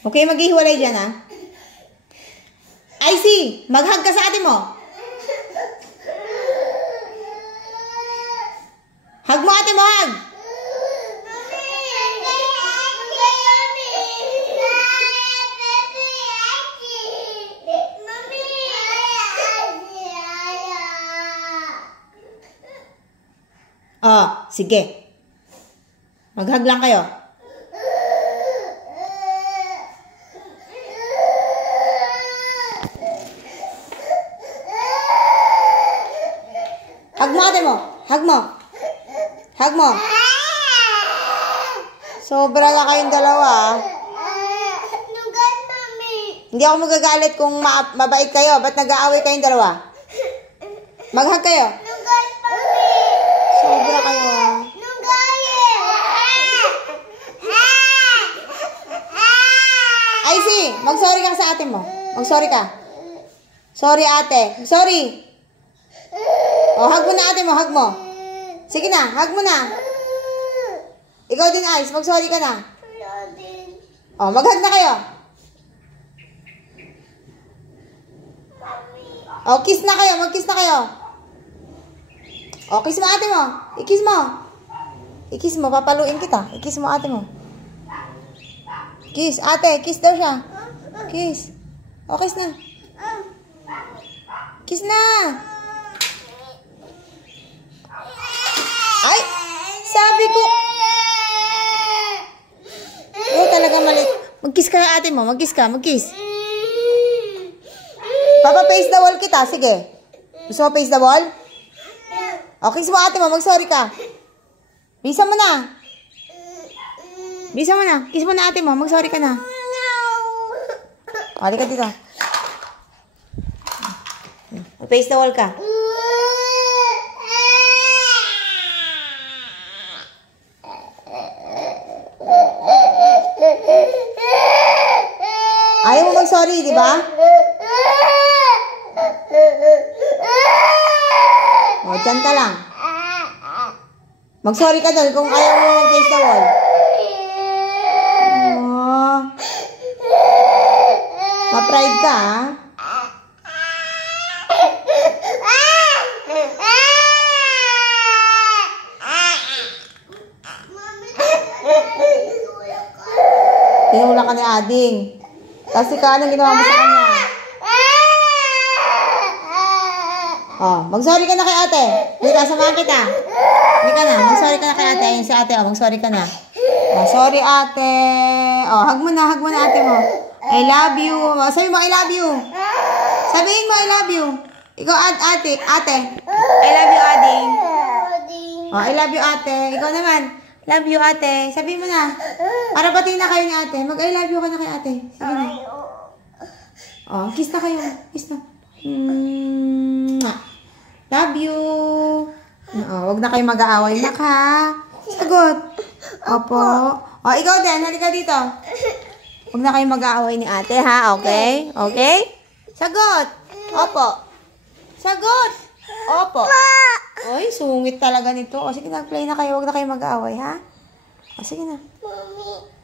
Okay, maghihiwalay dyan, ha? Icy, mag-hug ka sa ate mo. Hug mo ate mo, hug. Oh, sige. Mag-hug lang kayo. Hug mo ate mo. Hug mo. Hug mo. Sobra na kayong dalawa. Hindi ako magagalit kung mabait kayo. Ba't nag-aaway kayong dalawa? Mag-hug kayo. Sobra kayo. Icy, mag-sorry ka sa ate mo. Mag-sorry ka. Sorry ate. Sorry. Oh, hug mo na ate mo. Hug mo. Sige na, hug mo na. Ikaw din, Ice. Mag-sorry ka na. Oh, mag-hug na kayo. Oh, kiss na kayo. Mag-kiss na kayo. Oh, kiss mo ate mo. I-kiss mo. I-kiss mo. Papaluin kita. I-kiss mo ate mo. Kiss. Ate, kiss daw siya. Kiss. Oh, kiss na. Kiss na. Ay! Sabi ko. Oh, talaga mali. Mag-kiss ka ate mo. Mag-kiss ka. Mag-kiss. Papa-face the wall kita. Sige. Gusto mo face the wall? O, kiss mo ate mo. Mag-sorry ka. Bisa mo na. Bisa mo na. Kiss mo na ate mo. Mag-sorry ka na. O, halika dito. Face the wall ka. Ayaw mo mag-sorry, di ba? O, dyan ka lang. Mag-sorry ka doon kung ayaw mo mag-face the wall. Oh. Ma-pride ka, ha? Tinulak ka ni Ading. Kasi anong ginawa mo sa kanya? Oh, mag-sorry ka na kay ate. Hindi ka, samahan kita. Hindi ka na, mag-sorry ka na kay ate. Ayun si ate, oh, mag-sorry ka na. Oh, sorry ate. Oh, hug mo na ate mo. I love you. Oh, sabi mo, I love you. Sabihin mo, I love you. Ikaw, ate. I love you, Ading. Oh, I love you, ate. Ikaw naman. Love you, ate. Sabihin mo na. Para batiin na kayo ni ate. Mag-I love you ka na kay ate. Sige na. Oh, kiss na kayo. Kiss na. Love you. Oh, wag na kayo mag-aaway na ka. Sagot. Opo. Oh, ikaw din. Halika dito. Wag na kayo mag-aaway ni ate, ha? Okay? Okay? Sagot. Opo. Sagot. Opo. Oy, sungit talaga nito. O, sige na, play na kayo. Wag na kayo mag-aaway, ha? O, sige na. Mommy.